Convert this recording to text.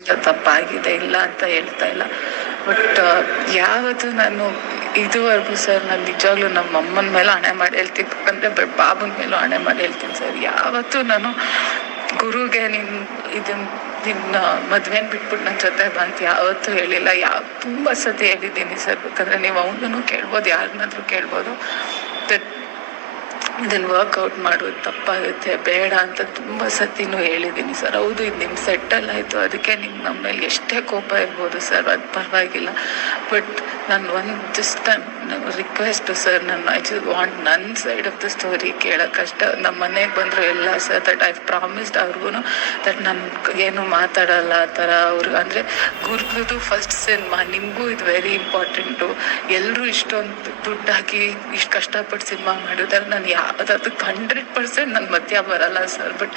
ತಪ್ಪಾಗಿದೆ, ಇಲ್ಲ ಅಂತ ಹೇಳ್ತಾ ಇಲ್ಲ. ಬಟ್ ಯಾವತ್ತು ನಾನು ಇದುವರೆಗೂ ಸರ್, ನಾನು ನಿಜವಾಗ್ಲೂ ನಮ್ಮ ಅಮ್ಮನ ಮೇಲೆ ಹಣೆ ಮಾಡಿ ಹೇಳ್ತೀನಿ, ಯಾಕಂದರೆ ಬಾಬನ ಮೇಲೂ ಹಣೆ ಮಾಡಿ ಹೇಳ್ತೀನಿ ಸರ್, ಯಾವತ್ತೂ ನಾನು ಗುರುಗೆ ನಿನ್ನ ಮದುವೆನ ಬಿಟ್ಬಿಟ್ಟು ನನ್ನ ಜೊತೆ ಬಂತು ಯಾವತ್ತೂ ಹೇಳಿಲ್ಲ. ತುಂಬ ಸತಿ ಹೇಳಿದ್ದೀನಿ ಸರ್, ಬೇಕಂದರೆ ನೀವು ಅವನೂ ಕೇಳ್ಬೋದು, ಯಾರನ್ನಾದ್ರೂ ಕೇಳ್ಬೋದು. ಇದನ್ನು ವರ್ಕೌಟ್ ಮಾಡೋದು ತಪ್ಪಾಗುತ್ತೆ, ಬೇಡ ಅಂತ ತುಂಬ ಸತಿನೂ ಹೇಳಿದ್ದೀನಿ ಸರ್. ಹೌದು, ಇದು ನಿಮ್ಮ ಸೆಟ್ಟಲ್ ಆಯಿತು, ಅದಕ್ಕೆ ನಿಮ್ಗೆ ನಮ್ಮ ಮೇಲೆ ಎಷ್ಟೇ ಕೋಪ ಇರ್ಬೋದು ಸರ್, ಅದು ಪರವಾಗಿಲ್ಲ. ಬಟ್ ನಾನು just request sir, I just want ನನ್ನ ಸೈಡ್ ಆಫ್ ದ ಸ್ಟೋರಿ ಕೇಳೋಕ್ಕಷ್ಟ. ನಮ್ಮ ಮನೆಗೆ ಬಂದರು ಎಲ್ಲ ಸರ್, ದಟ್ ಐ ಪ್ರಾಮಿಸ್ಡ್ ಅವ್ರಿಗೂ ದಟ್ ನಾನು ಏನು ಮಾತಾಡಲ್ಲ ಆ ಥರ. ಅವ್ರಿಗೆ ಅಂದರೆ ಗುರುದು ಫಸ್ಟ್ ಸಿನಿಮಾ, ನಿಮಗೂ ಇದು ವೆರಿ ಇಂಪಾರ್ಟೆಂಟು. ಎಲ್ಲರೂ ಇಷ್ಟೊಂದು ದುಡ್ಡು ಹಾಕಿ ಇಷ್ಟು ಕಷ್ಟಪಟ್ಟು ಸಿನಿಮಾ ಮಾಡಿದ್ದಾರೆ, ನಾನು ಅದಕ್ಕೆ 100% ನನ್ನ ಮಧ್ಯ ಬರಲ್ಲ ಸರ್. ಬಟ್